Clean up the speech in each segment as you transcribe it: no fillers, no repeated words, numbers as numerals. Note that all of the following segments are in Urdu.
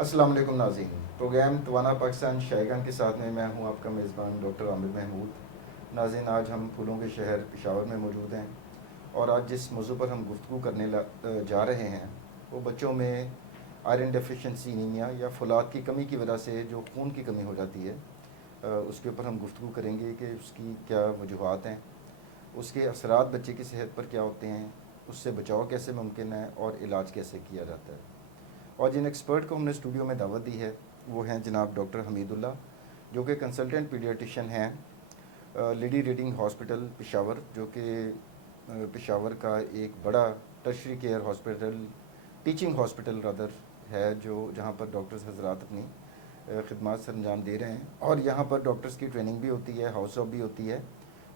السلام علیکم ناظرین، پروگرام توانا پاکستان شائقان کے ساتھ میں ہوں آپ کا میزبان ڈاکٹر عامر محمود۔ ناظرین، آج ہم پھولوں کے شہر پشاور میں موجود ہیں اور آج جس موضوع پر ہم گفتگو کرنے جا رہے ہیں وہ بچوں میں آئرن ڈیفیشنسی انیمیا یا فولاد کی کمی کی وجہ سے جو خون کی کمی ہو جاتی ہے، اس کے اوپر ہم گفتگو کریں گے کہ اس کی کیا وجوہات ہیں، اس کے اثرات بچے کی صحت پر کیا ہوتے ہیں، اس سے بچاؤ کیسے ممکن ہے اور علاج کیسے کیا جاتا ہے۔ اور جن ایکسپرٹ کو ہم نے اسٹوڈیو میں دعوت دی ہے وہ ہیں جناب ڈاکٹر حمید اللہ، جو کہ کنسلٹنٹ پیڈیاٹیشین ہیں لیڈی ریڈنگ ہاسپٹل پشاور، جو کہ پشاور کا ایک بڑا tertiary care hospital, teaching hospital rather ہے، جہاں پر ڈاکٹرز حضرات اپنی خدمات سر انجام دے رہے ہیں، اور یہاں پر ڈاکٹرز کی ٹریننگ بھی ہوتی ہے، ہاؤس آف بھی ہوتی ہے،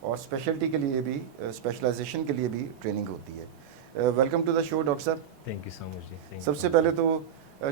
اور اسپیشلٹی کے لیے بھی، اسپیشلائزیشن کے لیے بھی ٹریننگ ہوتی ہے۔ Welcome to the show doctor صاحب۔ تھینک یو سو مچ جی۔ سب سے پہلے تو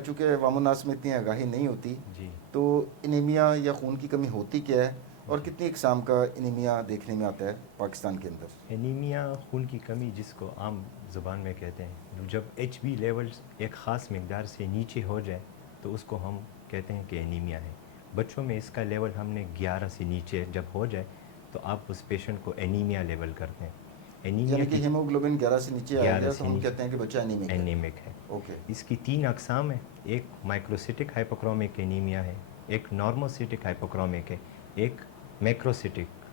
چونکہ عوام الناس میں اتنی آگاہی نہیں ہوتی، جی تو انیمیا یا خون کی کمی ہوتی کیا ہے اور کتنی اقسام کا انیمیا دیکھنے میں آتا ہے پاکستان کے اندر؟ انیمیا خون کی کمی جس کو عام زبان میں کہتے ہیں، جب ایچ بی لیولز ایک خاص مقدار سے نیچے ہو جائے تو اس کو ہم کہتے ہیں کہ انیمیا ہے۔ بچوں میں اس کا لیول ہم نے 11 سے نیچے جب ہو جائے تو آپ اس پیشنٹ کو انیمیا لیول کرتے ہیں۔ انیمیا یعنی کہ کی ہیموگلوبن 11 سے نیچے آ 11 گیا سے تو ہم نیچے کہتے ہیں کہ بچہ انیمک ہے۔ انیمک ہے۔ اوکے، اس کی 3 اقسام ہیں، ایک مائکروسیٹک ہائپوکرومک انیمیا ہے، ایک نارموسیٹک ہائپوکرومک ہے، ایک میکروسیٹک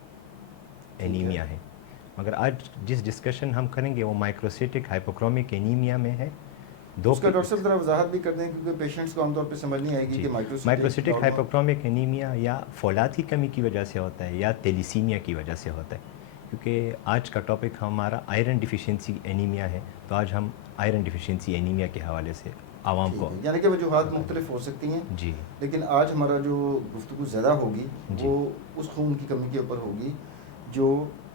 انیمیا ہے۔ مگر آج جس ڈسکشن ہم کریں گے وہ مائکروسیٹک ہائپوکرومک انیمیا میں ہے۔ اس کا ڈاکٹر صاحب ذرا وضاحت بھی کر دیں کیونکہ پیشنٹس کو عام طور پہ سمجھ نہیں آئے گی جی، کہ مائکروسیٹک ہائپوکرومک انیمیا یا فولاد کی کمی کی وجہ سے ہوتا ہے یا تیلیسیمیا کی وجہ سے ہوتا ہے، کیونکہ آج کا ٹاپک ہمارا آئرن ڈیفیشنسی انیمیا ہے، تو آج ہم آئرن ڈیفیشنسی انیمیا کے حوالے سے عوام کو، یعنی کہ وجوہات مختلف ہو سکتی ہیں، جی لیکن آج ہمارا جو گفتگو زیادہ ہوگی جی وہ اس خون کی کمی کے اوپر ہوگی جو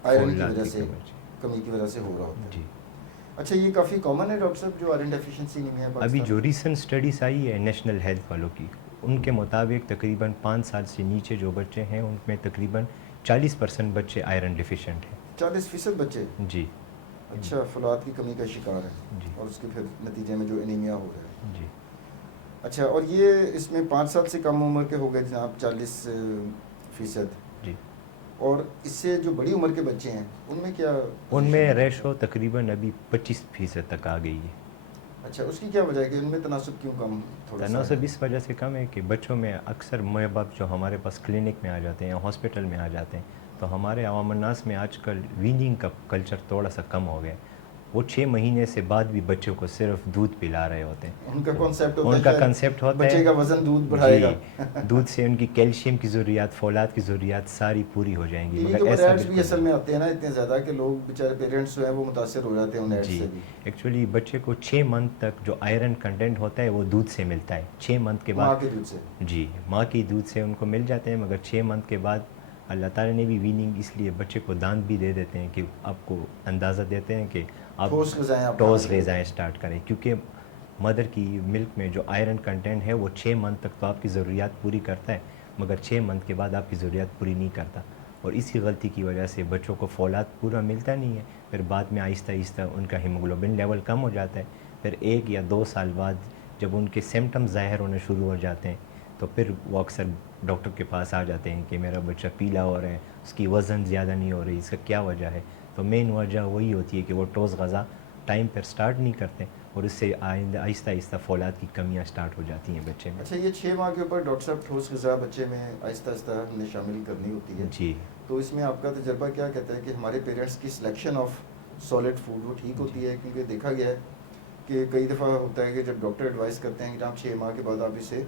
آئرن کی فولاد وجہ سے، کمی، کمی کی وجہ سے ہو رہا ہوتا ہے۔ جی۔ اچھا، یہ کافی کامن ہے ڈاکٹر صاحب جو آئرن ڈیفیشنسی انیمیا ہے ابھی پاکستان جو میں؟ ریسنٹ اسٹڈیز آئی ہے نیشنل ہیلتھ والوں کی، ان کے مطابق تقریباً 5 سال سے نیچے جو بچے ہیں ان میں تقریباً 40% بچے آئرن ڈیفیشنٹ ہیں۔ 40% بچے؟ جی اچھا، فولاد کی کمی کا شکار ہے جی اور اس کے پھر نتیجے میں جو انیمیا ہو رہا ہے۔ جی۔ اچھا، اور یہ اس میں 5 سال سے کم عمر کے ہو گئے جناب 40%، جی، اور اس سے جو بڑی عمر کے بچے ہیں ان میں کیا ان میں پوزیشن ہے؟ ریشو تقریباً ابھی 25% تک آ گئی ہے۔ اچھا، اس کی کیا وجہ ہے کہ ان میں تناسب کیوں کم تھوڑا سا ہے؟ تناسب اس وجہ سے کم ہے کہ بچوں میں اکثر ماں باپ جو ہمارے پاس کلینک میں آ جاتے ہیں یا ہاسپٹل میں آ جاتے ہیں، تو ہمارے عوام الناس میں آج کل ویننگ کا کلچر تھوڑا سا کم ہو گیا ہے۔ وہ 6 مہینے سے بعد بھی بچوں کو صرف دودھ پلا رہے ہوتے ہیں۔ ان کا کانسیپٹ ہوتا ہے ان کا شاید کنسیپٹ ہوتا ہے بچے کا وزن دودھ بڑھائے گا۔ جی، دودھ سے ان کی کیلشیم کی ضروریات، فولاد کی ضروریات ساری پوری ہو جائیں گی، ٹی وی کے مگر اوپر ایسا ایڈس بھی اصل میں بالکل آتے ہیں نا اتنے زیادہ کہ لوگ بیچارے پیرنٹس جو ہیں وہ متاثر ہو جاتے ہیں ان ایڈ جی۔ سے بھی۔ ایکچولی بچے کو 6 منتھ تک جو آئرن کنٹینٹ ہوتا ہے وہ دودھ سے ملتا ہے، 6 منتھ کے بعد ماں کے دودھ سے؟ جی، ماں کی دودھ سے ان کو مل جاتے ہیں، مگر 6 منتھ کے بعد اللہ تعالیٰ نے بھی ویننگ اس لیے بچے کو دانت بھی دے دیتے ہیں کہ آپ کو اندازہ دیتے ہیں کہ آپ ٹھوس غذائیں آپ ٹھوس کھانا غذائیں اسٹارٹ کریں، کیونکہ مدر کی ملک میں جو آئرن کنٹینٹ ہے وہ 6 منتھ تک تو آپ کی ضروریات پوری کرتا ہے، مگر 6 منتھ کے بعد آپ کی ضروریات پوری نہیں کرتا، اور اسی غلطی کی وجہ سے بچوں کو فولاد پورا ملتا نہیں ہے، پھر بعد میں آہستہ آہستہ ان کا ہیموگلوبن لیول کم ہو جاتا ہے، پھر 1 یا 2 سال بعد جب ان کے سمٹمز ظاہر ہونے شروع ہو جاتے ہیں تو پھر وہ اکثر ڈاکٹر کے پاس آ جاتے ہیں کہ میرا بچہ پیلا ہو رہا ہے، اس کی وزن زیادہ نہیں ہو رہی، اس کا کیا وجہ ہے؟ تو مین وجہ وہی ہوتی ہے کہ وہ ٹھوس غذا ٹائم پر سٹارٹ نہیں کرتے، اور اس سے آہستہ آہستہ فولاد کی کمیاں سٹارٹ ہو جاتی ہیں بچے میں۔ اچھا، یہ 6 ماہ کے اوپر ڈاکٹر صاحب ٹھوس غذا بچے میں آہستہ آہستہ ہم نے شامل کرنی ہوتی ہے، جی تو اس میں آپ کا تجربہ کیا کہتا ہے کہ ہمارے پیرنٹس کی سلیکشن آف سالڈ فوڈ وہ ٹھیک ہوتی ہے؟ کیونکہ دیکھا گیا ہے کہ کئی دفعہ ہوتا ہے کہ جب ڈاکٹر ایڈوائز کرتے ہیں کہ آپ 6 ماہ کے بعد آپ اسے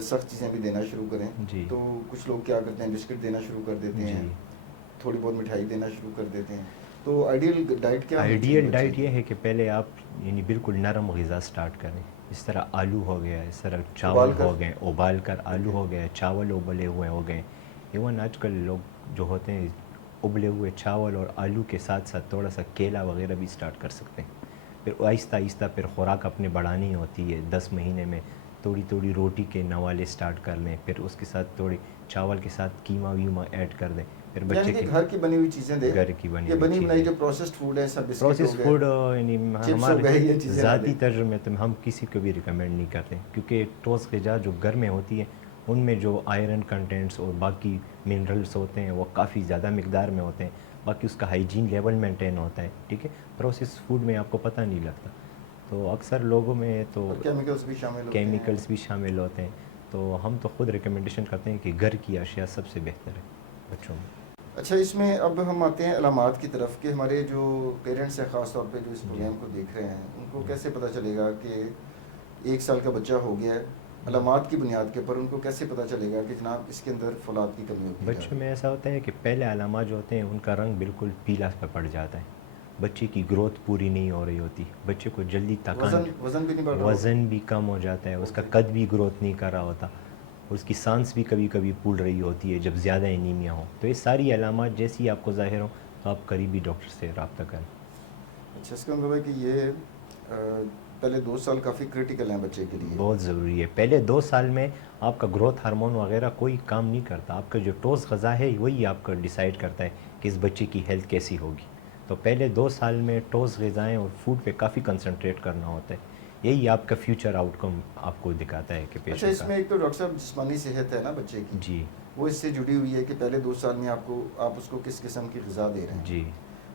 سخت چیزیں بھی دینا شروع کریں، جی تو کچھ لوگ کیا کرتے ہیں بسکٹ دینا شروع کر دیتے ہیں، جی۔ تھوڑی بہت مٹھائی دینا شروع کر دیتے ہیں، تو آئیڈیل ڈائٹ کیا ہونی چاہیے آئیڈیل بچے ڈائٹ کی؟ یہ ہے کہ پہلے آپ یعنی بالکل نرم غذا سٹارٹ کریں، اس طرح آلو ہو گیا، اس طرح چاول ابال کر؟ ہو گئے، ابال کر آلو اوکے۔ ہو گیا، چاول ابلے ہوئے ہو گئے، ایون آج کل لوگ جو ہوتے ہیں ابلے ہوئے چاول اور آلو کے ساتھ ساتھ تھوڑا سا کیلا وغیرہ بھی سٹارٹ کر سکتے ہیں، پھر آہستہ آہستہ پھر خوراک اپنے بڑھانی ہوتی ہے، 10 مہینے میں تھوڑی روٹی کے نوالے سٹارٹ کر لیں، پھر اس کے ساتھ تھوڑی چاول کے ساتھ قیمہ ویمہ ایڈ کر دیں، پھر یعنی بچے کہ کی گھر کی بنی ہوئی چیزیں دیں. گھر کی بنی یہ ہوئی بنی بنائی چیزیں. جو پروسیسڈ فوڈ ہے سب بسکٹ پروسیس ہو گئے, فوڈ یعنی چپس ہو گئے, یہ ہمارے چیزیں نہ ذاتی دیں. تجربے میں ہم کسی کو بھی ریکمینڈ نہیں کرتے, کیونکہ ٹھوس غذا جو گھر میں ہوتی ہے ان میں جو آئرن کنٹینٹس اور باقی منرلس ہوتے ہیں وہ کافی زیادہ مقدار میں ہوتے ہیں. باقی اس کا ہائیجین لیول مینٹین ہوتا ہے, ٹھیک ہے. پروسیس فوڈ میں آپ کو پتہ نہیں لگتا, تو اکثر لوگوں میں تو اور کیمیکلز بھی شامل ہوتے ہیں. کیمیکلس بھی شامل ہوتے ہیں. تو ہم تو خود ریکمنڈیشن کرتے ہیں کہ گھر کی اشیاء سب سے بہتر ہے بچوں میں. اچھا, اس میں اب ہم آتے ہیں علامات کی طرف کہ ہمارے جو پیرنٹس ہیں خاص طور پہ جو اس پروگرام کو دیکھ رہے ہیں ان کو کیسے پتہ چلے گا کہ 1 سال کا بچہ ہو گیا ہے, علامات کی بنیاد کے اوپر ان کو کیسے پتہ چلے گا کہ جناب اس کے اندر فولاد کی کمی ہوتی ہے؟ بچوں میں ایسا ہوتا ہے کہ پہلے علامات جو ہوتے ہیں ان کا رنگ بالکل پیلا پہ پڑ جاتا ہے, بچے کی گروتھ پوری نہیں ہو رہی ہوتی, بچے کو جلدی تھکان, وزن بھی نہیں بڑھ رہا, وزن بھی کم ہو جاتا ہے, اس کا قد بھی گروتھ نہیں کر رہا ہوتا, اس کی سانس بھی کبھی کبھی پھول رہی ہوتی ہے جب زیادہ انیمیا ہو. تو یہ ساری علامات جیسی آپ کو ظاہر ہوں تو آپ قریبی ڈاکٹر سے رابطہ کریں. اچھا, اس کا مطلب ہے کہ یہ پہلے 2 سال کافی کرٹیکل ہیں بچے کے لیے. بہت ضروری ہے. پہلے 2 سال میں آپ کا گروتھ ہارمون وغیرہ کوئی کام نہیں کرتا, آپ کا جو ٹھوس غذا ہے وہی آپ کا ڈیسائیڈ کرتا ہے کہ اس بچے کی ہیلتھ کیسی ہوگی. تو پہلے 2 سال میں ٹھوس غذائیں اور فوڈ پہ کافی کنسنٹریٹ کرنا ہوتا ہے, یہی آپ کا فیوچر آؤٹ کم آپ کو دکھاتا ہے کہ اچھا, پیشنٹ اس کا. میں ایک تو ڈاکٹر صاحب جسمانی صحت ہے نا بچے کی, جی وہ اس سے جڑی ہوئی ہے کہ پہلے 2 سال میں آپ اس کو کس قسم کی غذا دے رہے ہیں. جی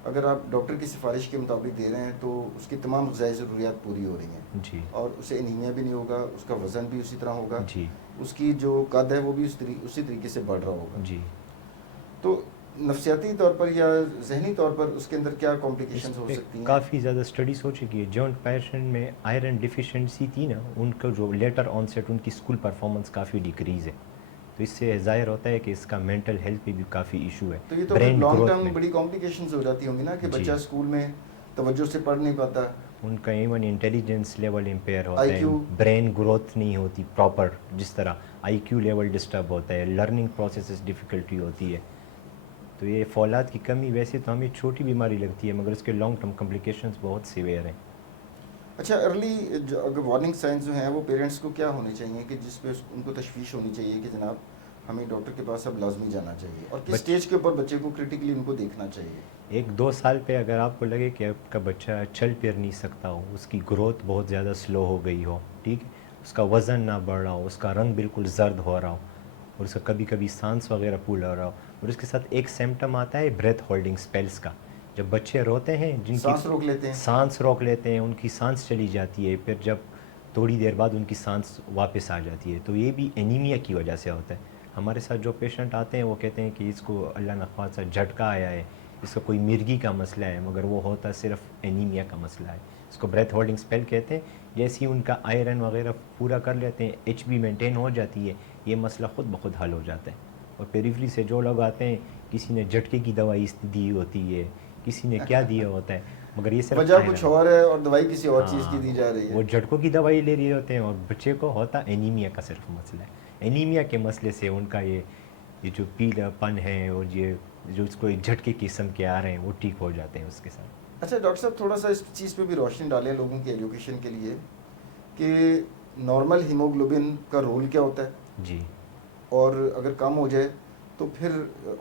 اگر آپ ڈاکٹر کی سفارش کے مطابق دے رہے ہیں تو اس کی تمام غذائی ضروریات پوری ہو رہی ہیں, جی اور اسے انیمیا بھی نہیں ہوگا, اس کا وزن بھی اسی طرح ہوگا, جی اس کی جو قد ہے وہ بھی اسی طریقے سے بڑھ رہا ہوگا. جی. تو نفسیاتی طور پر یا ذہنی طور پر اس کے اندر کیا اس کمپلیکیشنز ہو پہ سکتی ہیں؟ کافی زیادہ اسٹڈیز ہو چکی ہے. جو پیشنٹ میں آئرن ڈیفیشینسی تھی نا, ان کا جو لیٹر آن سیٹ ان کی اسکول پرفارمنس کافی ڈیکریز ہے, تو اس سے ظاہر ہوتا ہے کہ اس کا مینٹل ہیلتھ پہ بھی کافی ایشو ہے. تو یہ تو برین لانگ گروتھ ٹرم میں بڑی کمپلیکیشنز ہو جاتی ہوں گی نا کہ جی. بچہ اسکول میں توجہ سے پڑھ نہیں پاتا, ان کا ایون انٹیلیجنس لیول امپیئر ہوتا ہے, IQ برین گروتھ نہیں ہوتی پراپر, جس طرح آئی کیو لیول ڈسٹرب ہوتا ہے, لرننگ پروسیسز ڈیفیکلٹی ہوتی ہے. تو یہ فولاد کی کمی ویسے تو ہمیں چھوٹی بیماری لگتی ہے, مگر اس کے لانگ ٹرم کمپلیکیشنز بہت سیویئر ہیں. اچھا, ارلی جو اگر وارننگ سائنز جو ہیں وہ پیرنٹس کو کیا ہونے چاہیے کہ جس پہ ان کو تشویش ہونی چاہیے کہ جناب ہمیں ڈاکٹر کے پاس اب لازمی جانا چاہیے, اور کس اسٹیج کے اوپر بچے کو کرٹیکلی ان کو دیکھنا چاہیے؟ 1-2 سال پہ اگر آپ کو لگے کہ آپ کا بچہ چل پھر نہیں سکتا ہو, اس کی گروتھ بہت زیادہ سلو ہو گئی ہو, ٹھیک ہے, اس کا وزن نہ بڑھ رہا ہو, اس کا رنگ بالکل زرد ہو رہا ہو, اور اس کا کبھی کبھی سانس وغیرہ پھول ہو رہا ہو, اور اس کے ساتھ ایک سمٹم آتا ہے بریتھ ہولڈنگ اسپیلس کا. جب بچے روتے ہیں جن کی سانس روک لیتے ہیں, سانس روک لیتے ہیں, ان کی سانس چلی جاتی ہے, پھر جب تھوڑی دیر بعد ان کی سانس واپس آ جاتی ہے, تو یہ بھی انیمیا کی وجہ سے ہوتا ہے. ہمارے ساتھ جو پیشنٹ آتے ہیں وہ کہتے ہیں کہ اس کو اللہ نخواستہ جھٹکا آیا ہے, اس کا کوئی مرگی کا مسئلہ ہے, مگر وہ ہوتا صرف انیمیا کا مسئلہ ہے. اس کو بریتھ ہولڈنگ اسپیل کہتے ہیں. جیسے ہی ان کا آئرن وغیرہ پورا کر لیتے ہیں, ایچ بی مینٹین ہو جاتی ہے, یہ مسئلہ خود بخود حل ہو جاتا ہے. اور پیریفری سے جو لوگ آتے ہیں, کسی نے جھٹکے کی دوائی دی ہوتی ہے, کسی نے کیا دیا ہوتا ہے, مگر یہ صرف وجہ کچھ اور ہے اور دوائی کسی اور چیز کی دی جا رہی ہے. وہ جھٹکوں کی دوائی لے رہے ہوتے ہیں, اور بچے کو ہوتا انیمیا کا صرف مسئلہ ہے. انیمیا کے مسئلے سے ان کا یہ جو پیلا پن ہے اور یہ جو اس کو ایک جھٹکے قسم کے آ رہے ہیں وہ ٹھیک ہو جاتے ہیں اس کے ساتھ. اچھا ڈاکٹر صاحب, تھوڑا سا اس چیز پہ بھی روشنی ڈالیں لوگوں کی ایجوکیشن کے لیے کہ نارمل ہیموگلوبن کا رول کیا ہوتا ہے, جی, اور اگر کم ہو جائے تو پھر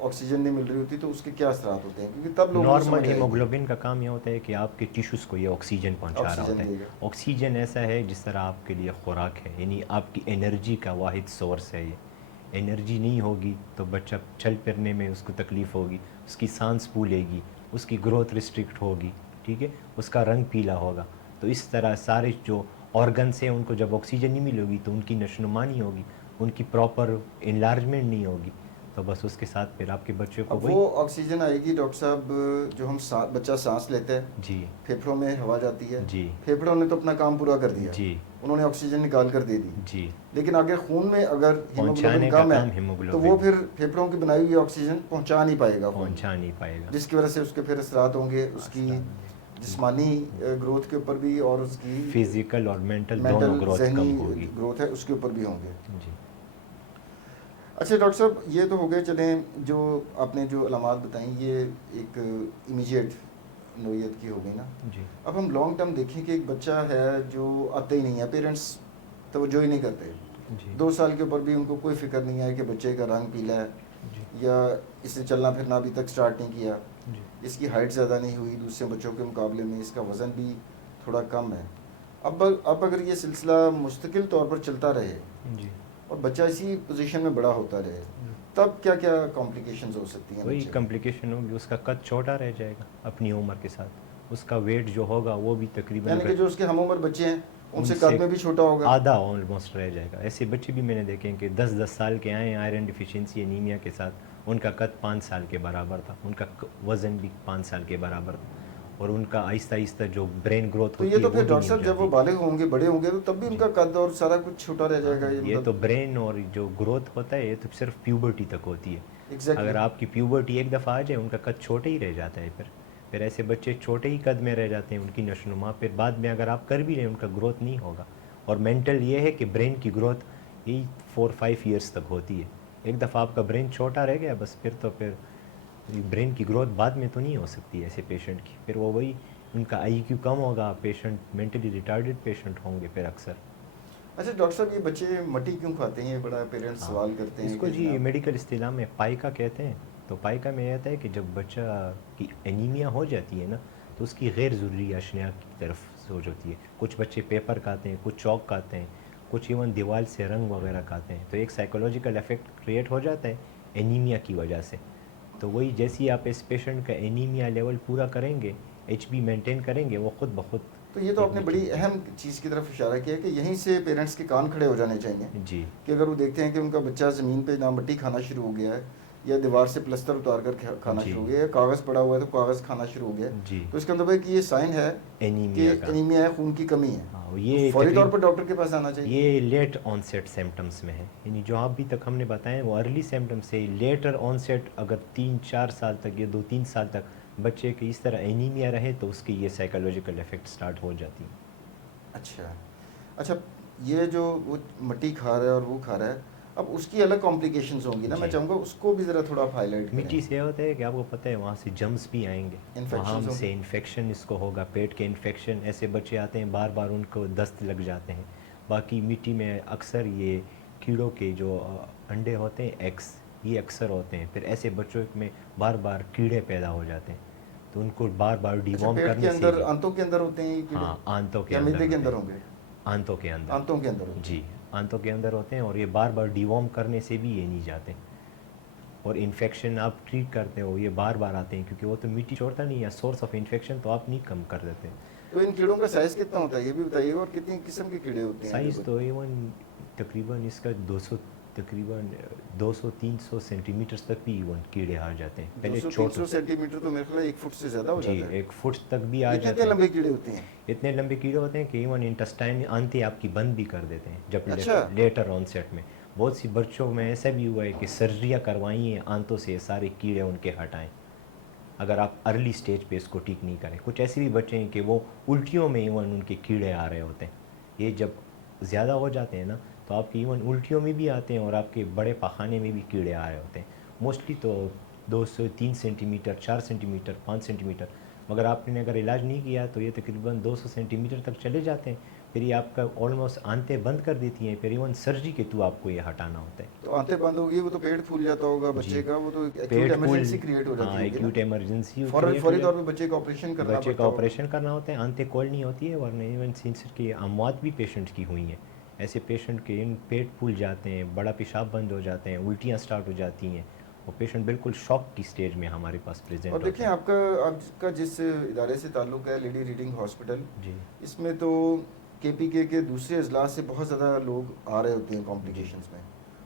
آکسیجن نہیں مل رہی ہوتی تو اس کے کیا اثرات ہوتے ہیں, کیونکہ تب لوگوں کو نارمل سمجھ آئے گی. ہیموگلوبن کا کام یہ ہوتا ہے کہ آپ کے ٹیشوز کو یہ آکسیجن پہنچا رہا ہوتا ہے. دے گا. آکسیجن ایسا ہے جس طرح آپ کے لیے خوراک ہے, یعنی آپ کی انرجی کا واحد سورس ہے. یہ انرجی نہیں ہوگی تو بچہ چل پھرنے میں اس کو تکلیف ہوگی, اس کی سانس پھولے گی, اس کی گروتھ ریسٹرکٹ ہوگی, ٹھیک ہے, اس کا رنگ پیلا ہوگا. تو اس طرح سارے جو آرگنس ہیں ان کو جب آکسیجن نہیں ملے گی تو ان کی نشوونما نہیں ہوگی, ان کی پراپر انلارجمنٹ نہیں ہوگی, تو بس اس کے ساتھ پھر آپ کے بچے کو اب وہ آکسیجن آئے گی ڈاکٹر صاحب جو ہم بچہ سانس لیتا ہے, جی پھیپھڑوں میں ہوا جاتی ہے, جی پھیپھڑوں نے تو اپنا کام پورا کر دیا, جی انہوں نے آکسیجن نکال کر دے دی, جی, لیکن آگے خون میں اگر ہیموگلوبن پہنچانے کا کم کام ہے تو وہ ہیموگلوبن پھر پھیپھڑوں کی بنائی ہوئی آکسیجن پہنچا نہیں پائے گا خون, پہنچا نہیں پائے گا, جس کی وجہ سے اس کے پھر اثرات ہوں گے اس کی جسمانی گروتھ کے اوپر بھی اور اس کی فزیکل اور مینٹل دونوں گروتھ ذہنی کم ہوگی. گروتھ ہے اس کے اوپر بھی ہوں گے. جی. اچھا ڈاکٹر صاحب, یہ تو ہو گئے, چلیں جو آپ نے جو علامات بتائیں یہ ایک امیجیٹ نوعیت کی ہو گئی نا. جی. اب ہم لانگ ٹرم دیکھیں کہ ایک بچہ ہے جو آتا ہی نہیں ہے, پیرنٹس توجہ ہی نہیں کرتے, جی. 2 سال کے اوپر بھی ان کو کوئی فکر نہیں ہے کہ بچے کا رنگ پیلا ہے, جی یا اس نے چلنا پھرنا ابھی تک سٹارٹ نہیں کیا, جی اس کی ہائٹ زیادہ نہیں ہوئی دوسرے بچوں کے مقابلے میں, اس کا وزن بھی تھوڑا کم ہے. اب اگر یہ سلسلہ مستقل طور پر چلتا رہے جی اور بچہ اسی پوزیشن میں بڑا ہوتا رہے, تب کیا کیا کمپلیکیشنز ہو سکتی ہیں وہی بچے میں؟ کمپلیکیشن ہوگی, اس کا قد چھوٹا رہ جائے گا اپنی عمر کے ساتھ, اس کا ویٹ جو ہوگا وہ بھی تقریباً یعنی کہ اگر جو اس کے ہم عمر بچے ہیں ان سے سے قد میں بھی چھوٹا ہوگا. آدھا آلموسٹ رہ جائے گا. ایسے بچے بھی میں نے دیکھے ہیں کہ 10 سال کے آئے ہیں آئرن ڈیفیشینسی انیمیا کے ساتھ, ان کا قد 5 سال کے برابر تھا, ان کا وزن بھی 5 سال کے برابر تھا, اور ان کا آہستہ آہستہ جو برین گروتھ تو یہ ہوتی ہے تو وہ پھر بھی ڈاکٹر نہیں ہو صاحب جب وہ جاتی. بالغ ہوں گے, بڑے ہوں گے, تو تب بھی ان جی. کا قد اور سارا کچھ چھوٹا رہ جائے گا. یہ تو برین اور جو گروتھ ہوتا ہے یہ تو صرف پیوبرٹی تک ہوتی ہے. ایگزیکٹلی. اگر آپ کی پیوبرٹی ایک دفعہ آ جائے ان کا قد چھوٹے ہی رہ جاتا ہے. پھر ایسے بچے چھوٹے ہی قد میں رہ جاتے ہیں, ان کی نشو و نما پھر بعد میں اگر آپ کر بھی لیں ان کا گروتھ نہیں ہوگا. اور مینٹل یہ ہے کہ برین کی گروتھ یہی 4-5 ایئرس تک ہوتی ہے. ایک دفعہ آپ کا برین چھوٹا رہ گیا بس پھر برین کی گروتھ بعد میں تو نہیں ہو سکتی ایسے پیشنٹ کی. پھر وہ وہی ان کا آئی کیو کم ہوگا, پیشنٹ مینٹلی ریٹارڈڈ پیشنٹ ہوں گے پھر اکثر. اچھا ڈاکٹر صاحب, یہ بچے مٹی کیوں کھاتے ہیں؟ یہ بڑا پیرنٹس ہاں, سوال کرتے اس ہیں کو کہ جی جناب. میڈیکل اصطلاح میں پائکا کہتے ہیں. تو پائکا میں یہ آتا ہے کہ جب بچہ کی انیمیا ہو جاتی ہے نا تو اس کی غیر ضروری اشیاء کی طرف سوچ ہوتی ہے. کچھ بچے پیپر کھاتے ہیں, کچھ چاک کھاتے ہیں, کچھ ایون دیوال سے رنگ وغیرہ کھاتے ہیں. تو ایک سائیکولوجیکل افیکٹ کریٹ ہو جاتا ہے انیمیا کی وجہ سے. تو وہی جیسی آپ اس پیشنٹ کا انیمیا لیول پورا کریں گے, ایچ بی مینٹین کریں گے, وہ خود بخود تو یہ تو ایک آپ نے نیچے بڑی اہم چیز کی طرف اشارہ کیا کہ یہیں سے پیرنٹس کے کان کھڑے ہو جانے چاہیے جی کہ اگر وہ دیکھتے ہیں کہ ان کا بچہ زمین پہ نہ مٹی کھانا شروع ہو گیا ہے, یا دیوار سے پلستر اتار کر کھانا جی شروع ہو گیا, یا کاغذ پڑا ہوا ہے تو کاغذ کھانا شروع ہو گیا, جی تو اس کا مطلب ہے کہ یہ سائن ہے کہ انیمیا کا. انیمیا ہے, خون کی کمی ہے. ہاں, تو یہ فوری طور پر ڈاکٹر کے پاس آنا چاہیے. یہ لیٹ آن سیٹ سمٹمس میں ہے. یعنی جو ابھی تک ہم نے بتائے وہ ارلی سمٹمس ہے. لیٹر آن سیٹ اگر 3-4 سال تک یا 2-3 سال تک بچے کی اس طرح انیمیا رہے تو اس کی یہ سائیکولوجیکل افیکٹ سٹارٹ ہو جاتی ہیں. اچھا, یہ جو وہ مٹی کھا رہا ہے اور وہ کھا رہا ہے, اب اس کی الگ کمپلیکیشنز ہوں گی نا, میں جی. چاہوں گا اس کو بھی ذرا تھوڑا آپ ہائی لائٹ کریں. مٹی سے ہوتا ہے کہ آپ کو پتہ ہے وہاں سے جمس بھی آئیں گے, وہاں انفیکشنز ہوں سے گی. انفیکشن اس کو ہوگا, پیٹ کے انفیکشن. ایسے بچے آتے ہیں بار بار ان کو دست لگ جاتے ہیں. باقی مٹی میں اکثر یہ کیڑوں کے جو انڈے ہوتے ہیں ایگس, یہ اکثر ہوتے ہیں. پھر ایسے بچوں میں بار بار کیڑے پیدا ہو جاتے ہیں, تو ان کو بار بار اچھا, ڈیوارم پیٹ کے کرنے سے اندر بھی. آنتوں کے اندر ہوتے ہیں یہ کیڑے؟ ہاں, آنتوں کے یا اندر معدے کے ہوتے اندر ہیں. ہوں گے؟ آنتوں کے اندر. آنتوں کے اندر ہوتے جی, ہیں. آنتوں کے اندر ہوتے ہیں, اور یہ بار بار ڈیوارم کرنے سے بھی یہ نہیں جاتے. اور انفیکشن آپ ٹریٹ کرتے ہو یہ بار بار آتے ہیں کیونکہ وہ تو مٹی چھوڑتا نہیں ہے, سورس آف انفیکشن تو آپ نہیں کم کر دیتے. تو ان کیڑوں کا سائز کتنا ہوتا ہے یہ بھی بتائیے گا, اور کتنی قسم کے کیڑے ہوتے ہیں سائز جو؟ تو ایون تقریباً اس کا 200-300 سینٹی میٹرز تک بھی ایون کیڑے آ جاتے ہیں. پہلے 200-300 سینٹی میٹر تو میرے خیال ہے 1 فٹ سے زیادہ ہو جی, جاتا ہے. 1 فٹ تک بھی آ اتنے جاتے ہیں. لمبے کیڑے ہوتے ہیں؟ اتنے لمبے کیڑے ہوتے ہیں کہ ایون انٹسٹائن آنتے آپ کی بند بھی کر دیتے ہیں جب اچھا. لیٹر آن سیٹ میں. بہت سی بچوں میں ایسا بھی ہوا ہے کہ سرجریاں کروائی ہیں آنتوں سے سارے کیڑے ان کے ہٹائیں, اگر آپ ارلی سٹیج پہ اس کو ٹھیک نہیں کریں. کچھ ایسے بھی بچے ہیں کہ وہ الٹیوں میں ایون ان کے کیڑے آ رہے ہوتے ہیں. یہ جب زیادہ ہو جاتے ہیں نا تو آپ کی ایون الٹیوں میں بھی آتے ہیں اور آپ کے بڑے پاخانے میں بھی کیڑے آ رہے ہوتے ہیں. موسٹلی تو 203 centimetre, 4 centimetre, 5 centimetre. مگر آپ نے اگر علاج نہیں کیا تو یہ تقریباً 200 سینٹی میٹر تک چلے جاتے ہیں. پھر یہ آپ کا آلموسٹ آنتیں بند کر دیتی ہیں. پھر ایون سرجری کے تو آپ کو یہ ہٹانا ہوتا ہے. تو آنتیں بند ہوگی, وہ تو پیٹ پھول جاتا ہوگا جی, بچے کا, وہ تو ایکیوٹ پیٹ پھول, ایمرجنسی کریٹ ہو ہاں جاتی ہوگی نا. ایکیوٹ ایمرجنسی فوری طور پہ بچے کا آپریشن کرنا بچے کا پڑتا ہوگا. آپریشن کرنا ہوتا ہے. آنتیں کھولنی ہوتی ہے, ورنہ ایون سینسر کی اموات بھی پیشنٹ کی ہوئی ہیں. ایسے پیشنٹ کے پیٹ پھول جاتے ہیں, بڑا پیشاب بند ہو جاتے ہیں, الٹیاں سٹارٹ ہو جاتی ہیں, اور پیشنٹ بالکل شاک کی سٹیج میں ہمارے پاس اور پریزنٹ ہوتے دیکھیں ہیں. آپ کا جس ادارے سے تعلق ہے لیڈی ریڈنگ ہاسپٹل, جی اس میں تو KPK کے دوسرے اضلاع سے بہت زیادہ لوگ آ رہے ہوتے ہیں جی کمپلیکیشنز میں,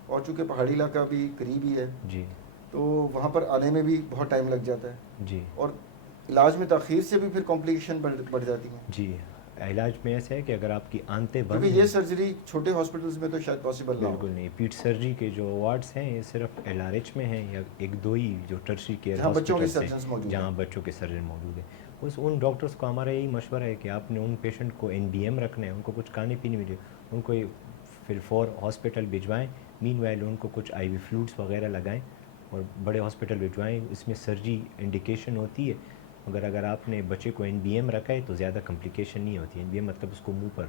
اور چونکہ پہاڑی علاقہ بھی قریب ہی ہے جی تو وہاں پر آنے میں بھی بہت ٹائم لگ جاتا ہے, جی اور علاج میں تاخیر سے بھی پھر کمپلیکیشن بڑھ جاتی ہیں. جی, علاج میں ایسا ہے کہ اگر آپ کی آنتیں کیونکہ بند یہ ہیں, سرجری چھوٹے ہاسپٹلز میں تو شاید پاسبل نہ ہو. بالکل نہیں. پیٹ سرجری کے جو وارڈز ہیں یہ صرف LRH میں ہیں, یا 1-2 ہی جو ٹرشری کیئر جہاں بچوں کے ہاسپٹلس ہیں سرجنز موجود جہاں ہیں. بچوں کے سرجن موجود ہیں. ان ڈاکٹرز کو ہمارا یہی مشورہ ہے کہ آپ نے ان پیشنٹ کو NBM رکھنا ہے, ان کو کچھ کھانے پینے ملے, ان کو فور ہاسپٹل بھجوائیں. مین وائل ان کو کچھ IV فلوئڈس وغیرہ لگائیں اور بڑے ہاسپٹل بھجوائیں. اس میں سرجری انڈیکیشن ہوتی ہے, مگر اگر آپ نے بچے کو NBM رکھا ہے تو زیادہ کمپلیکیشن نہیں ہوتی. NBM مطلب اس کو منہ پر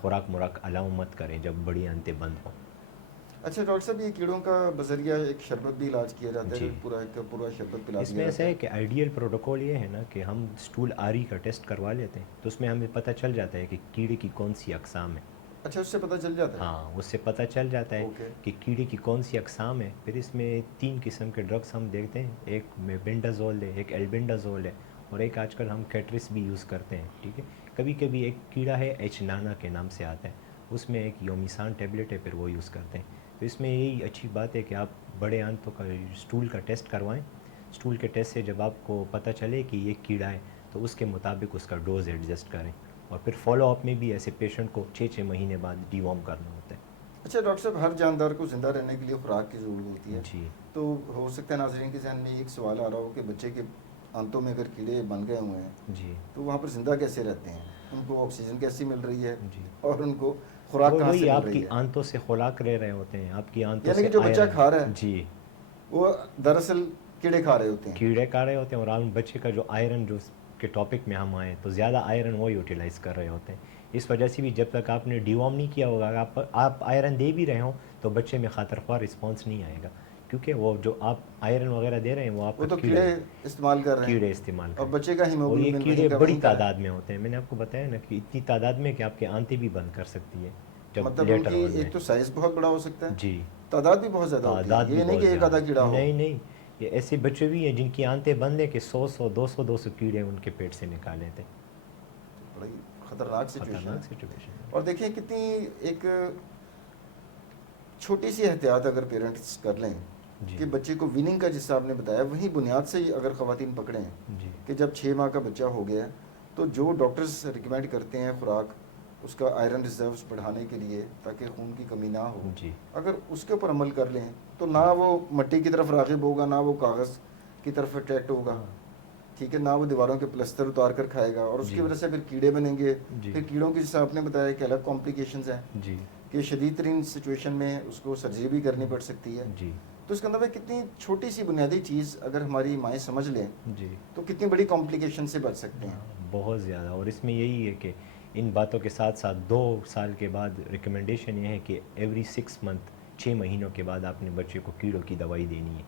خوراک الاؤ مت کریں جب بڑی آنتیں بند ہوں. اچھا ڈاکٹر صاحب یہ کیڑوں کا بذریعہ ایک شربت بھی علاج کیا جاتا ہے جی، جو پورا شربت پلا اس دیا میں ایسا جاتا ہے ہے؟ کہ آئیڈیل پروٹوکول یہ ہے نا کہ ہم اسٹول آری کا ٹیسٹ کروا لیتے ہیں، تو اس میں ہمیں پتہ چل جاتا ہے کہ کیڑے کی کون سی اقسام ہے. اچھا اس سے پتہ چل جاتا ہے؟ ہاں، اس سے پتہ چل جاتا ہے اوکے. کہ کیڑے کی کون سی اقسام ہے. پھر اس میں 3 قسم کے ڈرگس ہم دیکھتے ہیں، ایک میں بینڈازول ہے، ایک البینڈازول ہے، اور ایک آج کل ہم کیٹرس بھی یوز کرتے ہیں. ٹھیک ہے، کبھی کبھی ایک کیڑا ہے ایچ نانا کے نام سے آتا ہے، اس میں ایک یومیسان ٹیبلٹ ہے، پھر وہ یوز کرتے ہیں. تو اس میں یہی اچھی بات ہے کہ آپ بڑے آنتوں کا اسٹول کا ٹیسٹ کروائیں. اسٹول کے ٹیسٹ سے جب آپ کو پتہ چلے کہ یہ کیڑا ہے تو اس کے مطابق اس کا ڈوز ایڈجسٹ کریں. اور پھر فالو اپ میں بھی ایسے پیشنٹ کو 6 مہینے بعد ڈی وارم کرنا ہوتا ہے. اچھا ڈاکٹر صاحب ہر جاندار کو زندہ رہنے کے لیے خوراک کی ضرورت ہوتی ہے، جی تو ہو سکتا ہے ناظرین کے ذہن میں ایک سوال آ رہا ہو کہ بچے کے آنتوں میں اگر کیڑے بن گئے ہوئے ہیں جی تو وہاں پر زندہ کیسے رہتے ہیں؟ ان کو آکسیجن کیسی مل رہی ہے جی اور ان کو خوراک کہاں سے وہی مل آپ کی رہی ہے؟ آنتوں سے خوراک لے رہے ہوتے ہیں، آپ کی آنتوں یعنی سے کہ جو بچہ آئرن. کھا رہا ہے جی، وہ دراصل کیڑے کھا رہے ہوتے ہیں. کیڑے کھا رہے ہوتے ہیں، اور عام بچے کا جو آئرن جو کے ٹاپک میں ہم آئیں تو زیادہ آئرن وہ یوٹیلائز کر رہے ہوتے ہیں. اس وجہ سے بھی جب تک آپ نے ڈی وارم نہیں کیا ہوگا، آپ آئرن دے بھی رہے ہوں تو بچے میں خاطر خواہ رسپانس نہیں آئے گا، کیونکہ وہ جو آپ آئرن وغیرہ دے رہے ہیں وہ آپ وہ کا تو کیڑا کیڑے ہے. استعمال کر رہے ہیں کیڑے استعمال اور کریں. بچے کا اور یہ ہیموگلوبن کیڑے وہیں کا بڑی وہیں کا ہے. تعداد میں ہوتے ہیں. میں نے آپ کو بتایا نا کہ اتنی تعداد میں کہ آپ کے آنتیں بھی بند کر سکتی ہے جب مطلب ان لیٹر کی آن میں. ایک تو سائز بہت بڑا ہو سکتا ہے، جی، تعداد بھی بہت زیادہ ہوتی ہے، تعداد بھی یہ نہیں کہ بہت ایک زیادہ آدھا کیڑا ہے. ہو. نہیں نہیں، یہ ایسے بچے بھی ہیں جن کی آنتیں بند ہیں کہ 100 200 کیڑے ان کے پیٹ سے نکالے تھے. بڑی خطرناک سچویشن خطرناک ہے. سچویشن ہے. اور دیکھیں کتنی ایک چھوٹی سی احتیاط اگر پیرنٹس کر لیں جی کہ بچے کو ویننگ کا جس آپ نے بتایا وہی بنیاد سے ہی اگر خواتین پکڑیں جی کہ جب 6 ماہ کا بچہ ہو گیا ہے تو جو ڈاکٹرز ریکمینڈ کرتے ہیں خوراک اس کا آئرن ریزروز بڑھانے کے لیے تاکہ خون کی کمی نہ ہو، جی اگر اس کے اوپر عمل کر لیں تو نہ وہ مٹی کی طرف راغب ہوگا، نہ وہ کاغذ کی طرف اٹریکٹ ہوگا، ہاں ٹھیک ہے، نہ وہ دیواروں کے پلستر اتار کر کھائے گا، اور اس کی جی وجہ سے پھر کیڑے بنیں گے. جی پھر کیڑوں کی جیسے آپ نے بتایا کہ الگ کمپلیکیشنز ہیں جی کہ شدید ترین سچویشن میں اس کو سرجری بھی کرنی پڑ سکتی ہے. جی تو اس کے اندر کتنی چھوٹی سی بنیادی چیز اگر ہماری مائیں سمجھ لیں جی تو کتنی بڑی کمپلیکیشن سے بچ سکتے ہیں. بہت زیادہ. اور اس میں یہی ہے کہ ان باتوں کے ساتھ ساتھ 2 سال کے بعد ریکمنڈیشن یہ ہے کہ ایوری 6 منتھ 6 مہینوں کے بعد آپ نے بچے کو کیڑوں کی دوائی دینی ہے.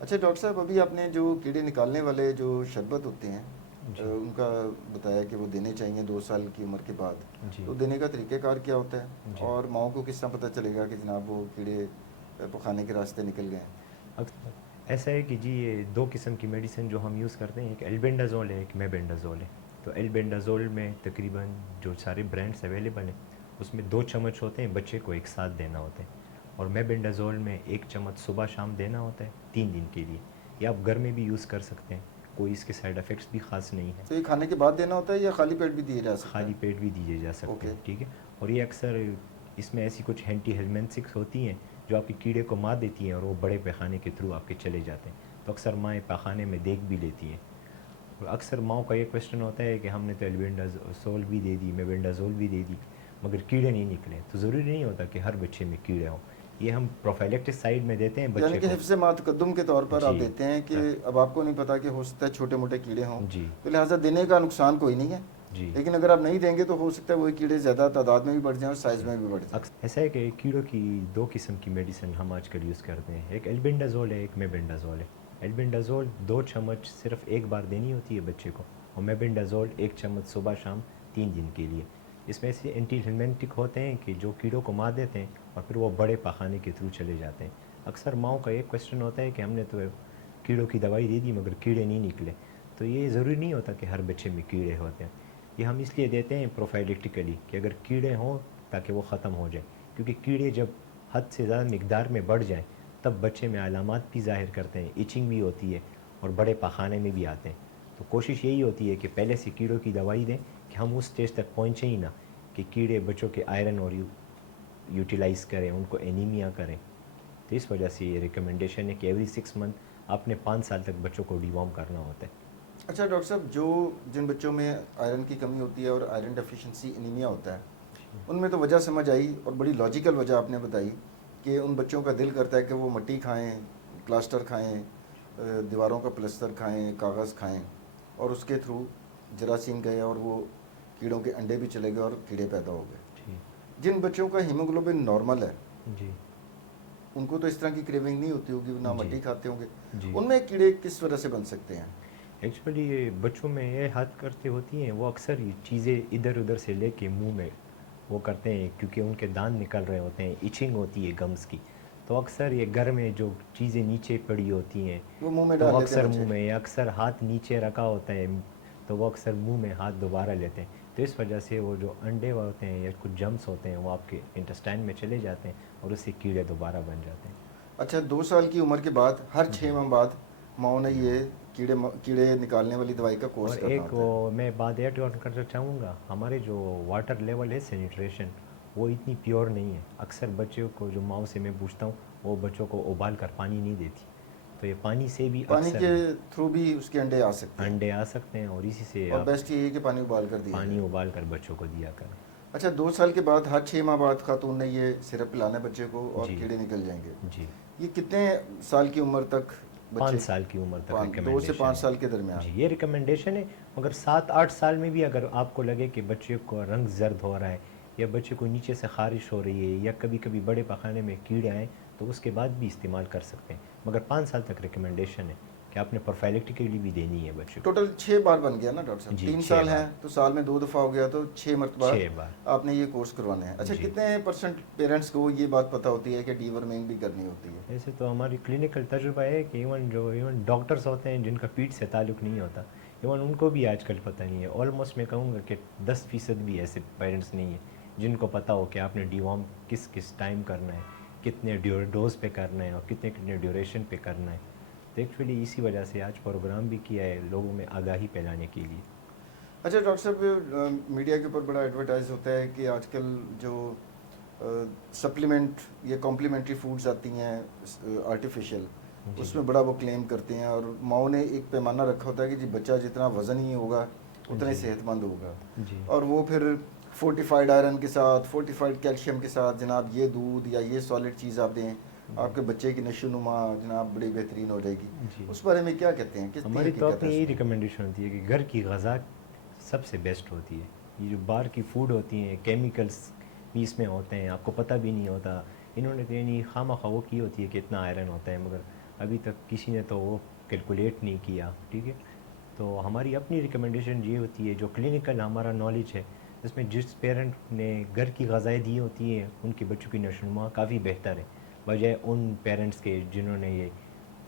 اچھا ڈاکٹر صاحب ابھی آپ نے جو کیڑے نکالنے والے جو شربت ہوتے ہیں جی ان کا بتایا کہ وہ دینے چاہیے 2 سال کی عمر کے بعد، جی تو دینے کا طریقہ کار کیا ہوتا ہے جی اور ماؤں کو کس طرح پتہ چلے گا کہ جناب وہ کیڑے پخانے کے راستے نکل گئے ہیں؟ اکثر ایسا ہے کہ جی یہ 2 قسم کی میڈیسن جو ہم یوز کرتے ہیں، ایک البینڈازول ہے، ایک میبینڈازول ہے. تو البینڈازول میں تقریباً جو سارے برانڈس اویلیبل ہیں اس میں 2 چمچ ہوتے ہیں، بچے کو ایک ساتھ دینا ہوتا ہے. اور میبینڈازول میں 1 چمچ صبح شام دینا ہوتا ہے 3 دن کے لیے. یہ آپ گھر میں بھی یوز کر سکتے ہیں، کوئی اس کے سائیڈ افیکٹس بھی خاص نہیں ہیں. تو یہ کھانے کے بعد دینا ہوتا ہے یا خالی پیٹ بھی دیا جا سکتا خالی ہے؟ پیٹ بھی دیے جا سکتے اوکے. ہیں. ٹھیک ہے. اور یہ اکثر اس میں ایسی کچھ اینٹی ہیلمنسکس ہوتی ہیں جو آپ کے کیڑے کو مار دیتی ہیں اور وہ بڑے پیخانے کے تھرو آپ کے چلے جاتے ہیں. تو اکثر مائیں پیخانے میں دیکھ بھی لیتی ہیں. اور اکثر ماؤں کا یہ کویشچن ہوتا ہے کہ ہم نے تو البینڈازول بھی دے دی، میبینڈازول بھی دے دی، مگر کیڑے نہیں نکلے. تو ضروری نہیں ہوتا کہ ہر بچے میں کیڑے ہوں. یہ ہم پروفائلیکٹس سائڈ میں دیتے ہیں یعنی بچے کہ کو. حفظ ما تقدم کے طور پر آپ جی دیتے ہیں کہ اب آپ کو نہیں پتا کہ ہو سکتا ہے چھوٹے موٹے کیڑے ہوں، جی تو لہٰذا دینے کا نقصان کوئی نہیں ہے، جی لیکن اگر آپ نہیں دیں گے تو ہو سکتا ہے وہی کیڑے زیادہ تعداد میں بھی بڑھ جائیں اور سائز میں بھی بڑھ جائیں. اکثر ایسا ہے کہ کیڑوں کی 2 قسم کی میڈیسن ہم آج کل یوز کرتے ہیں، ایک البینڈازول ہے، ایک میبینڈازول ہے. البینڈازول 2 چمچ صرف ایک بار دینی ہوتی ہے بچے کو، اور میبینڈازول 1 چمچ صبح شام 3 دن کے لیے. اس میں سے اینٹی ہیلمنٹک ہوتے ہیں کہ جو کیڑوں کو مار دیتے ہیں اور پھر وہ بڑے پخانے کے تھرو چلے جاتے ہیں. اکثر ماؤں کا ایک کویشچن ہوتا ہے کہ ہم نے تو کیڑوں کی دوائی دے دی مگر کیڑے نہیں نکلے. تو یہ ضروری نہیں ہوتا کہ ہر بچے میں کیڑے ہوتے ہیں. یہ ہم اس لیے دیتے ہیں پروفائلیکٹیکلی کہ اگر کیڑے ہوں تاکہ وہ ختم ہو جائیں، کیونکہ کیڑے جب حد سے زیادہ مقدار میں بڑھ جائیں تب بچے میں علامات بھی ظاہر کرتے ہیں، ایچنگ بھی ہوتی ہے اور بڑے پخانے میں بھی آتے ہیں. تو کوشش یہی ہوتی ہے کہ پہلے سے کیڑوں کی دوائی دیں کہ ہم اس اسٹیج تک پہنچیں ہی نہ کہ کیڑے بچوں کے آئرن اور یوٹیلائز کریں، ان کو اینیمیا کریں. تو اس وجہ سے یہ ریکمنڈیشن ہے کہ ایوری 6 منتھ آپ نے 5 سال تک بچوں کو ڈی وارم کرنا ہوتا ہے. اچھا ڈاکٹر صاحب جن بچوں میں آئرن کی کمی ہوتی ہے اور آئرن ڈیفیشنسی انیمیا ہوتا ہے ان میں تو وجہ سمجھ آئی اور بڑی لاجیکل وجہ آپ نے بتائی کہ ان بچوں کا دل کرتا ہے کہ وہ مٹی کھائیں، پلاسٹر کھائیں، دیواروں کا پلستر کھائیں، کاغذ کھائیں، اور اس کے تھرو جراثیم گئے اور وہ کیڑوں کے انڈے بھی چلے گئے اور کیڑے پیدا ہو گئے. جی جن بچوں کا ہیموگلوبن نارمل ہے جی ان کو تو اس طرح کی کریونگ نہیں ہوتی ہوگی, نہ مٹی کھاتے ہوں گے, جی ان میں کیڑے کس وجہ سے بن سکتے ہیں؟ ایکچولی یہ بچوں میں یہ ہاتھ کرتے ہوتی ہیں, وہ اکثر یہ چیزیں ادھر ادھر سے لے کے منہ میں وہ کرتے ہیں, کیونکہ ان کے دانت نکل رہے ہوتے ہیں, ایچنگ ہوتی ہے گمز کی, تو اکثر یہ گھر میں جو چیزیں نیچے پڑی ہوتی ہیں وہ منہ میں تو ڈال وہ لیتے ہیں اکثر بچے. منہ میں, یا اکثر ہاتھ نیچے رکھا ہوتا ہے تو وہ اکثر منہ میں ہاتھ دوبارہ لیتے ہیں, تو اس وجہ سے وہ جو انڈے ہوتے ہیں یا کچھ جمس ہوتے ہیں وہ آپ کے انٹسٹائن میں چلے جاتے ہیں اور اس سے کیڑے دوبارہ بن جاتے ہیں. اچھا, 2 سال کی عمر کے بعد ہر جی 6 ماہ بعد ماؤں نے یہ کیڑے نکالنے والی دوائی کا کورس اور کرنا ایک ہوتا ہے. وہ میں بات ایڈ کرنا چاہوں گا, ہمارے جو واٹر لیول ہے سینیٹریشن وہ اتنی پیور نہیں ہے. اکثر بچوں کو جو ماؤں سے میں پوچھتا ہوں وہ بچوں کو ابال کر پانی نہیں دیتی, تو یہ پانی سے بھی پانی اکثر کے تھرو بھی اس کے انڈے آ سکتے ہیں, انڈے آ سکتے ہیں, اور اسی سے اور آپ بیسٹ یہ ہے کہ پانی ابال کر دیا پانی جائے. ابال کر بچوں کو دیا کریں. اچھا, 2 سال کے بعد ہر 6 ماہ بعد خاتون نے یہ سرپ پلانا ہے بچے کو اور جی کیڑے نکل جائیں گے. جی یہ کتنے سال کی عمر تک بچے؟ 5 سال کی عمر تک 2 سے 5 ریکمنڈیشن سال ہے. کے درمیان. جی یہ ریکمنڈیشن ہے, مگر 7-8 سال میں بھی اگر آپ کو لگے کہ بچے کو رنگ زرد ہو رہا ہے یا بچے کو نیچے سے خارش ہو رہی ہے یا کبھی کبھی بڑے پخانے میں کیڑے آئیں تو اس کے بعد بھی استعمال کر سکتے ہیں, مگر 5 سال تک ریکمنڈیشن ہے کہ آپ نے پروفائلیکٹیکلی بھی دینی ہے بچے کو. ٹوٹل 6 بار بن گیا نا ڈاکٹر صاحب؟ جی 3 6 سال بار ہیں تو سال میں 2 دفعہ ہو گیا, تو 6 مرتبہ 6 بار. آپ نے یہ کورس کروانے ہیں. اچھا, جی کتنے پرسنٹ پیرنٹس کو یہ بات پتہ ہوتی ہے کہ ڈی ورمنگ بھی کرنی ہوتی ہے؟ ایسے تو ہماری کلینکل تجربہ ہے کہ ایون ڈاکٹرز ہوتے ہیں جن کا پیٹ سے تعلق نہیں ہوتا, ایون ان کو بھی آج کل پتہ نہیں ہے. آلموسٹ میں کہوں گا کہ 10% بھی ایسے پیرنٹس نہیں ہیں جن کو پتہ ہو کہ آپ نے ڈی وارم کس کس ٹائم کرنا ہے, کتنے ڈوز پہ کرنا ہے اور کتنے ڈیوریشن پہ کرنا ہے. تو ایکچولی اسی وجہ سے آج پروگرام بھی کیا ہے لوگوں میں آگاہی پھیلانے کے لیے. اچھا ڈاکٹر صاحب, میڈیا کے اوپر بڑا ایڈورٹائز ہوتا ہے کہ آج کل جو سپلیمنٹ یا کمپلیمنٹری فوڈز آتی ہیں آرٹیفیشیل, جی اس میں بڑا وہ کلیم کرتے ہیں, اور ماؤں نے ایک پیمانہ رکھا ہوتا ہے کہ جی بچہ جتنا وزن ہی ہوگا اتنا ہی جی صحت مند ہوگا, جی اور وہ پھر فورٹیفائڈ آئرن کے ساتھ, فورٹیفائڈ کیلشیم کے ساتھ جناب یہ دودھ یا یہ سالڈ چیز آپ دیں, آپ کے بچے کی نشو نما جناب بڑی بہترین ہو جائے گی. جی اس بارے میں کیا کہتے ہیں, کس ہماری تو اپنی یہی ریکمنڈیشن ہوتی ہے کہ گھر کی غذا سب سے بیسٹ ہوتی ہے. یہ جو باہر کی فوڈ ہوتی ہیں کیمیکلز بھی اس میں ہوتے ہیں, آپ کو پتہ بھی نہیں ہوتا. انہوں نے تو یعنی خواہ خواہ کی ہوتی ہے کہ اتنا آئرن ہوتا ہے, مگر ابھی تک کسی نے تو وہ کیلکولیٹ نہیں کیا. ٹھیک ہے, تو ہماری اپنی ریکمنڈیشن یہ ہوتی ہے جو کلینکل ہمارا نالج ہے, اس میں جس پیرنٹ نے گھر کی غذائیں دی ہوتی ہیں ان کے بچوں کی نشوونما کافی بہتر ہے بجائے ان پیرنٹس کے جنہوں نے یہ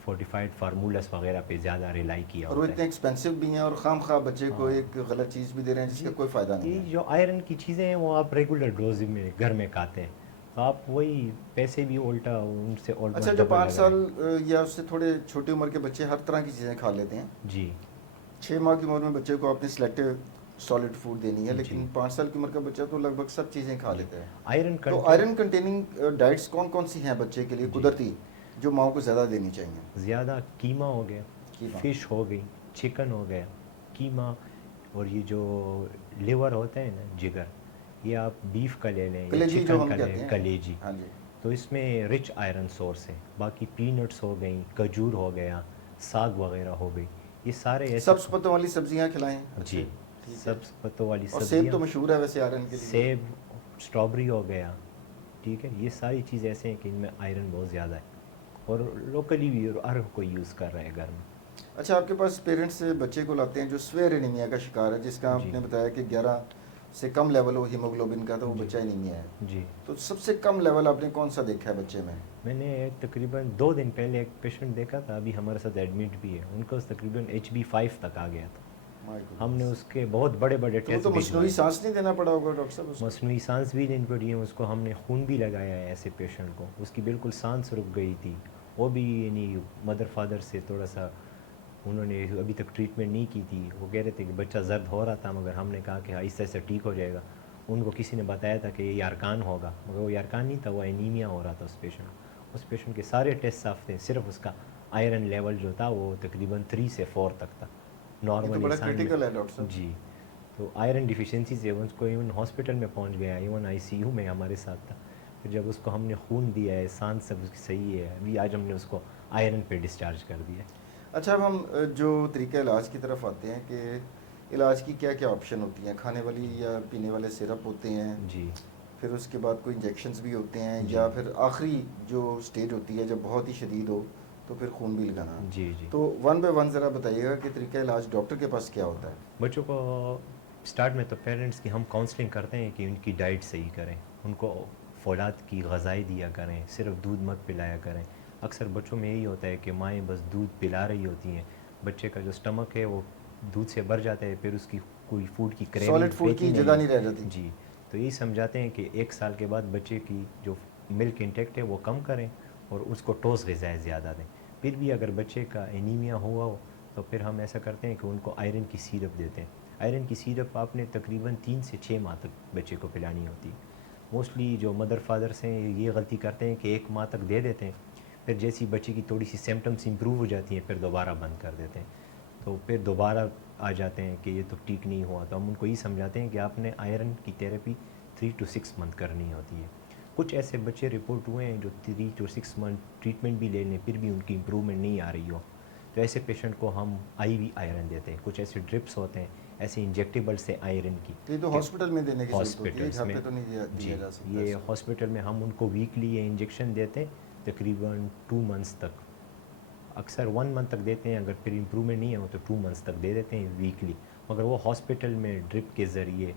فورٹیفائڈ فارمولاز وغیرہ پہ زیادہ ریلائی کیا اور وہ ہوتا ہے. اتنے ایکسپینسو بھی ہیں, اور خام خواہ بچے کو ہاں. ایک غلط چیز بھی دے رہے ہیں جس جی کا کوئی فائدہ نہیں یہ ہے. جو آئرن کی چیزیں ہیں وہ آپ ریگولر ڈوز میں گھر میں کھاتے ہیں, تو آپ وہی پیسے بھی الٹا ان سے اچھا, آلموسٹ جو ڈبل 5 لگ رہے سال ہیں. یا اس سے تھوڑے چھوٹی عمر کے بچے ہر طرح کی چیزیں کھا لیتے ہیں. جی 6 ماہ کی عمر میں بچے کو اپنی سلیکٹیو سالڈ فوڈ دینی ہے, جی لیکن 5 سال کی عمر کا بچہ تو لگ بھگ سب چیزیں کھا جی لیتا ہے. آئرن تو کنٹینٹ آئرن کنٹیننگ ڈائٹس کون کون سی ہیں بچے کے لیے جی قدرتی جو ماؤں کو زیادہ دینی چاہیے؟ زیادہ قیمہ ہو گیا, قیمہ. فش ہو گئی, چکن ہو گیا, قیمہ, اور یہ جو لیور ہوتا ہے نا جگر, یہ آپ بیف کا لے لیں یا کلیجی جو چکن ہم کا لیں, کہتے ہیں. کلیجی, ہاں جی. تو اس میں رچ آئرن سورس ہے. باقی پینٹس ہو گئیں, کھجور ہو گیا, ساگ وغیرہ ہو گئی, یہ سارے ایسے. سبز پتوں والی سبزیاں کھلائیں. جی اچھا, ٹھیک ہے. سبز پتوں والی اور سیب سبزیاں, تو مشہور ہے ویسے آئرن کے لیے. سیب, اسٹرابری ہو گیا. ٹھیک ہے, یہ ساری چیزیں ایسے ہیں کہ ان میں آئرن بہت زیادہ ہے, اور لوکلی بھی ہر کوئی یوز کر رہا ہے گھر میں. اچھا, آپ کے پاس پیرنٹس بچے کو لاتے ہیں جو سویر انیمیا کا شکار ہے, جس کا آپ جی نے بتایا کہ 11 سے کم لیول ہو ہیموگلوبن کا, تو وہ جی بچہ انیمیا ہے. جی تو سب سے کم لیول آپ نے کون سا دیکھا ہے بچے میں؟ میں نے تقریباً 2 دن پہلے ایک پیشنٹ دیکھا تھا, ابھی ہمارے ساتھ ایڈمٹ بھی ہے, ان کو تقریباً HB5 تک آ گیا تھا. ہم نے اس کے بہت بڑے بڑے تو وہ ٹیسٹ تو مصنوعی بھجوائے. سانس نہیں دینا پڑا ہوگا ڈاکٹر صاحب اس کو؟ مصنوعی سانس بھی دین پڑی ہے اس کو, ہم نے خون بھی لگایا ہے ایسے پیشنٹ کو, اس کی بالکل سانس رک گئی تھی. وہ بھی یعنی مدر فادر سے تھوڑا سا انہوں نے ابھی تک ٹریٹمنٹ نہیں کی تھی. وہ کہہ رہے تھے کہ بچہ زرد ہو رہا تھا, مگر ہم نے کہا کہ آہستہ آہستہ ٹھیک ہو جائے گا. ان کو کسی نے بتایا تھا کہ یہ یارکان ہوگا, مگر وہ یارکان نہیں تھا, وہ انیمیا ہو رہا تھا اس پیشنٹ کو. اس پیشنٹ کے سارے ٹیسٹ صاف تھے, صرف اس کا آئرن لیول جو تھا وہ تقریباً 3 سے 4 تک تھا. یہ تو نارمل بڑا انسان میں. کرٹیکل ہے ڈاکٹر صاحب. جی, تو آئرن ڈیفیشنسی سے اس کو ایون ہاسپٹل میں پہنچ گیا, ایون ICU میں ہمارے ساتھ تھا. پھر جب اس کو ہم نے خون دیا ہے, سانس سب اس کی صحیح ہے, ابھی آج ہم نے اس کو آئرن پہ ڈسچارج کر دیا. اچھا, اب ہم جو طریقہ علاج کی طرف آتے ہیں کہ علاج کی کیا کیا آپشن ہوتی ہیں؟ کھانے والی یا پینے والے سرپ ہوتے ہیں, جی پھر اس کے بعد کوئی انجیکشنز بھی ہوتے ہیں جی یا پھر آخری جو سٹیج ہوتی ہے جب بہت ہی شدید ہو تو پھر خون بھی لگانا. جی جی. تو ون بائی ون ذرا بتائیے گا کہ طریقہ علاج ڈاکٹر کے پاس کیا ہوتا ہے. بچوں کو اسٹارٹ میں تو پیرنٹس کی ہم کاؤنسلنگ کرتے ہیں کہ ان کی ڈائٹ صحیح کریں, ان کو فولاد کی غذائیں دیا کریں, صرف دودھ مت پلایا کریں. اکثر بچوں میں یہی ہوتا ہے کہ مائیں بس دودھ پلا رہی ہوتی ہیں, بچے کا جو اسٹمک ہے وہ دودھ سے بھر جاتا ہے, پھر اس کی کوئی فوڈ کی کریونگ سالڈ فوڈ رہتی کی نہیں جگہ ہے. نہیں رہ جاتی. جی, تو یہی سمجھاتے ہیں کہ 1 سال کے بعد بچے کی جو ملک انٹیکٹ ہے وہ کم کریں اور اس کو ٹھوس غذائیں زیادہ دیں. پھر بھی اگر بچے کا انیمیا ہوا ہو تو پھر ہم ایسا کرتے ہیں کہ ان کو آئرن کی سیرپ دیتے ہیں. آئرن کی سیرپ آپ نے تقریباً 3 سے 6 ماہ تک بچے کو پلانی ہوتی ہے. موسٹلی جو مدر فادرس ہیں یہ غلطی کرتے ہیں کہ 1 ماہ تک دے دیتے ہیں, پھر جیسی بچے کی تھوڑی سی سمٹمس امپروو ہو جاتی ہیں پھر دوبارہ بند کر دیتے ہیں, تو پھر دوبارہ آ جاتے ہیں کہ یہ تو ٹھیک نہیں ہوا. تو ہم ان کو یہ سمجھاتے ہیں کہ آپ نے آئرن کی تھیراپی 3 to 6 منتھ کرنی ہوتی ہے. کچھ ایسے بچے رپورٹ ہوئے ہیں جو 3 to 6 منتھ ٹریٹمنٹ بھی لے لیں پھر بھی ان کی امپروومنٹ نہیں آ رہی ہو, تو ایسے پیشنٹ کو ہم آئی وی آئرن دیتے ہیں. کچھ ایسے ڈرپس ہوتے ہیں ایسے انجیکٹیبل سے آئرن کی, یہ تو ہاسپٹل میں دینے کی ضرورت ہوتی ہے, ہاسپٹلس گھر میں. پہ تو نہیں دیا جی, جا سکتا یہ اس کو. ہاسپٹل میں ہم ان کو ویکلی یہ انجیکشن دیتے ہیں تقریباً 2 منتھس تک. اکثر 1 منتھ تک دیتے ہیں, اگر پھر امپروومنٹ نہیں ہو تو 2 منتھس تک دے دیتے ہیں ویکلی, مگر وہ ہاسپٹل میں ڈرپ کے ذریعے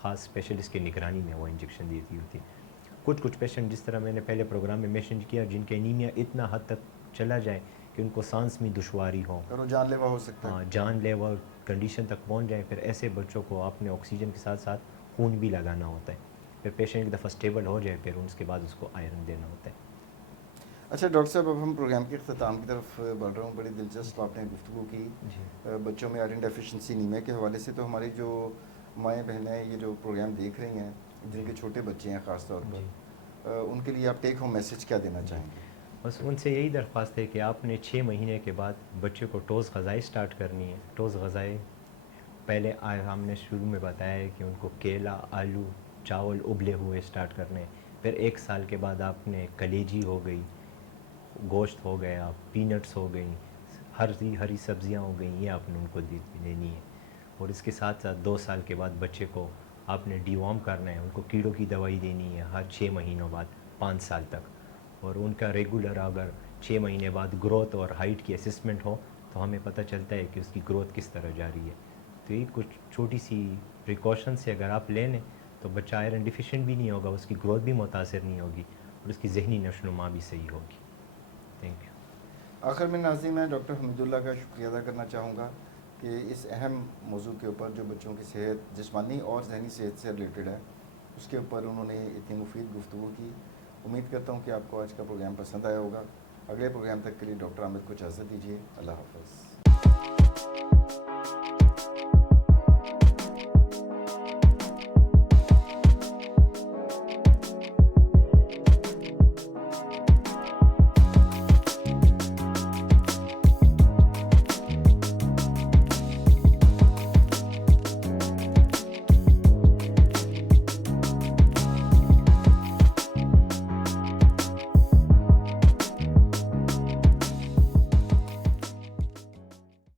خاص اسپیشلسٹ کی نگرانی میں وہ انجیکشن دیتی ہوتی ہے. کچھ پیشنٹ جس طرح میں نے پہلے پروگرام میں مینشن کیا جن کے انیمیا اتنا حد تک چلا جائے کہ ان کو سانس میں دشواری ہو, اور وہ جان لیوا ہو سکتا ہے. ہاں جان لیوا کنڈیشن تک پہنچ جائیں, پھر ایسے بچوں کو آپ نے آکسیجن کے ساتھ ساتھ خون بھی لگانا ہوتا ہے. پھر پیشنٹ ایک دفعہ اسٹیبل ہو جائے پھر اس کے بعد اس کو آئرن دینا ہوتا ہے. اچھا ڈاکٹر صاحب, اب ہم پروگرام کے اختتام کی طرف بڑھ رہا ہوں. بڑی دلچسپ آپ نے گفتگو کی جی بچوں میں آئرن ڈیفیشنسی انیمیا کے حوالے سے. تو ہماری جو مائیں بہنیں یہ جو پروگرام دیکھ رہی ہیں جن کے چھوٹے بچے ہیں خاص طور جی پر, ان کے لیے آپ ٹیک ہوم میسج کیا دینا چاہیں گے؟ بس ان سے یہی درخواست ہے کہ آپ نے 6 مہینے کے بعد بچے کو ٹھوس غذائیں اسٹارٹ کرنی ہے. ٹھوس غذائیں پہلے ہم نے شروع میں بتایا ہے کہ ان کو کیلا, آلو, چاول ابلے ہوئے اسٹارٹ کرنے ہیں. پھر 1 سال کے بعد آپ نے کلیجی ہو گئی, گوشت ہو گیا, پینٹس ہو گئیں, ہری سبزیاں ہو گئیں, یہ آپ نے ان کو دینی ہے. اور اس کے ساتھ ساتھ 2 سال کے بعد بچے کو آپ نے ڈی وارم کرنا ہے, ان کو کیڑوں کی دوائی دینی ہے ہر 6 مہینوں بعد 5 سال تک. اور ان کا ریگولر اگر 6 مہینے بعد گروتھ اور ہائٹ کی اسسمنٹ ہو تو ہمیں پتہ چلتا ہے کہ اس کی گروتھ کس طرح جا رہی ہے. تو یہ کچھ چھوٹی سی پریکاشن سے اگر آپ لیں تو بچہ آئرن ڈیفیشینٹ بھی نہیں ہوگا, اس کی گروتھ بھی متاثر نہیں ہوگی اور اس کی ذہنی نشو و نما بھی صحیح ہوگی. Thank you. آخر میں ناظرین میں ڈاکٹر حمید اللہ کا شکریہ ادا کرنا چاہوں گا کہ اس اہم موضوع کے اوپر جو بچوں کی صحت, جسمانی اور ذہنی صحت سے ریلیٹڈ ہے, اس کے اوپر انہوں نے اتنی مفید گفتگو کی. امید کرتا ہوں کہ آپ کو آج کا پروگرام پسند آیا ہوگا. اگلے پروگرام تک کے لیے ڈاکٹر عامر کو اجازت دیجیے. اللہ حافظ.